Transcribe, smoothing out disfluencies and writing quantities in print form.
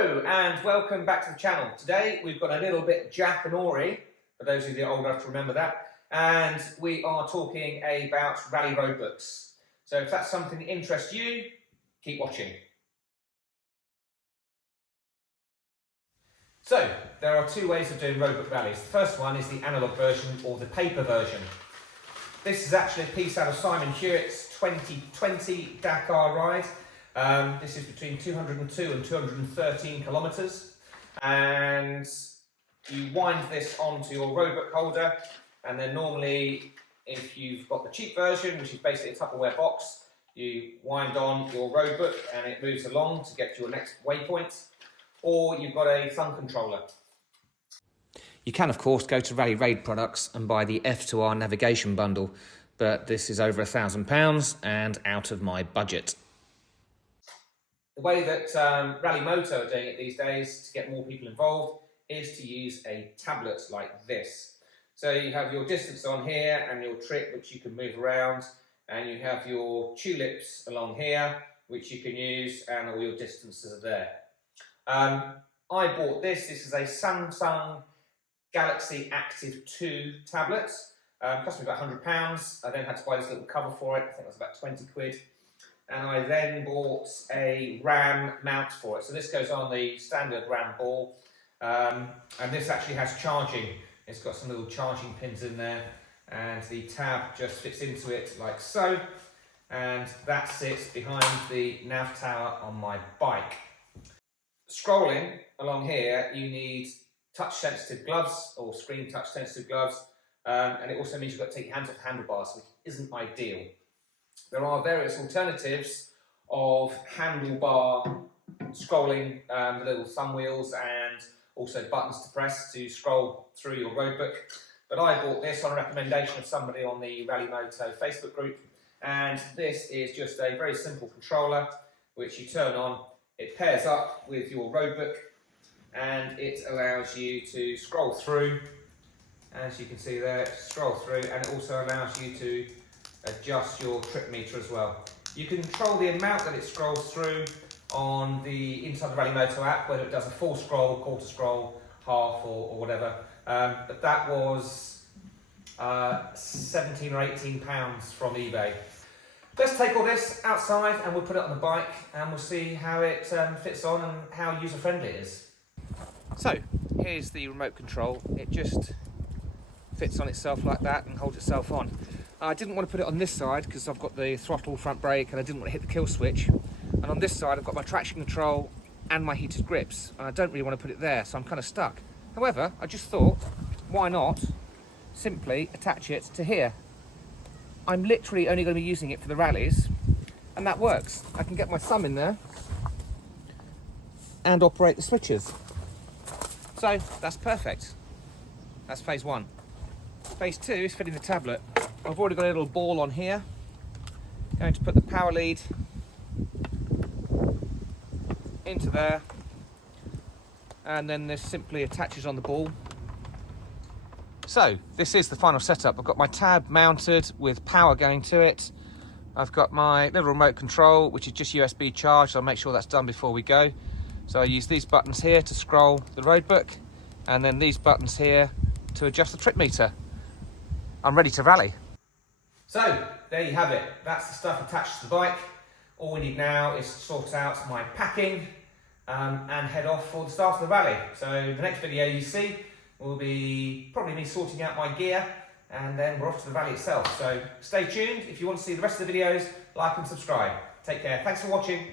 Hello and welcome back to the channel. Today we've got a little bit Japanori, for those of you that are old enough to remember that, and we are talking about rally road books. So if that's something that interests you, keep watching. So there are two ways of doing roadbook rallies. The first one is the analogue version or the paper version. This is actually a piece out of Simon Hewitt's 2020 Dakar ride. This is between 202 and 213 kilometres, and you wind this onto your roadbook holder, and then normally if you've got the cheap version, which is basically a Tupperware box, you wind on your roadbook and it moves along to get to your next waypoint, or you've got a thumb controller. You can, of course, go to Rally Raid products and buy the F2R navigation bundle, but this is over £1,000 and out of my budget. The way that Rally Moto are doing it these days to get more people involved is to use a tablet like this. So you have your distance on here and your trip, which you can move around, and you have your tulips along here, which you can use, and all your distances are there. I bought this. This is a Samsung Galaxy Active 2 tablet. Cost me about £100. I then had to buy this little cover for it. I think it was about 20 quid. And I then bought a RAM mount for it. So this goes on the standard RAM ball. And this actually has charging. It's got some little charging pins in there. And the tab just fits into it like so. And that sits behind the nav tower on my bike. Scrolling along here, you need touch-sensitive gloves or screen touch-sensitive gloves. And it also means you've got to take your hands off the handlebars, which isn't ideal. There are various alternatives of handlebar scrolling, the little thumb wheels and also buttons to press to scroll through your roadbook. But I bought this on a recommendation of somebody on the Rally Moto Facebook group, and this is just a very simple controller which you turn on. It pairs up with your roadbook and it allows you to scroll through, as you can see there, scroll through, and it also allows you to adjust your trip meter as well. You can control the amount that it scrolls through on the inside the Rally Moto app, whether it does a full scroll, quarter scroll, half, or whatever. But that was £17 or £18 from eBay. Let's take all this outside and we'll put it on the bike and we'll see how it fits on and how user-friendly it is. So, here's the remote control. It just fits on itself like that and holds itself on. I didn't want to put it on this side because I've got the throttle, front brake, and I didn't want to hit the kill switch. And on this side I've got my traction control and my heated grips, and I don't really want to put it there, so I'm kind of stuck. However, I just thought, why not simply attach it to here? I'm literally only going to be using it for the rallies, and that works. I can get my thumb in there and operate the switches. So that's perfect. That's phase one. Phase two is fitting the tablet. I've already got a little ball on here. Going to put the power lead into there, and then this simply attaches on the ball. So this is the final setup. I've got my tab mounted with power going to it. I've got my little remote control, which is just USB charged. I'll make sure that's done before we go. So I use these buttons here to scroll the roadbook, and then these buttons here to adjust the trip meter. I'm ready to rally. So there you have it. That's the stuff attached to the bike. All we need now is to sort out my packing and head off for the start of the rally. So the next video you see will be probably me sorting out my gear, and then we're off to the rally itself. So stay tuned. If you want to see the rest of the videos, like and subscribe. Take care. Thanks for watching.